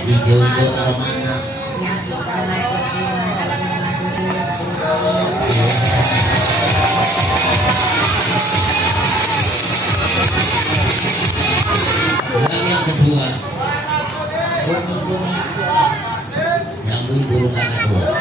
Ijo-ijo karo mana? Yang pertama itu gimana masukin sini. Yang kedua, Bumi-bumi nyambung burung kakak dua.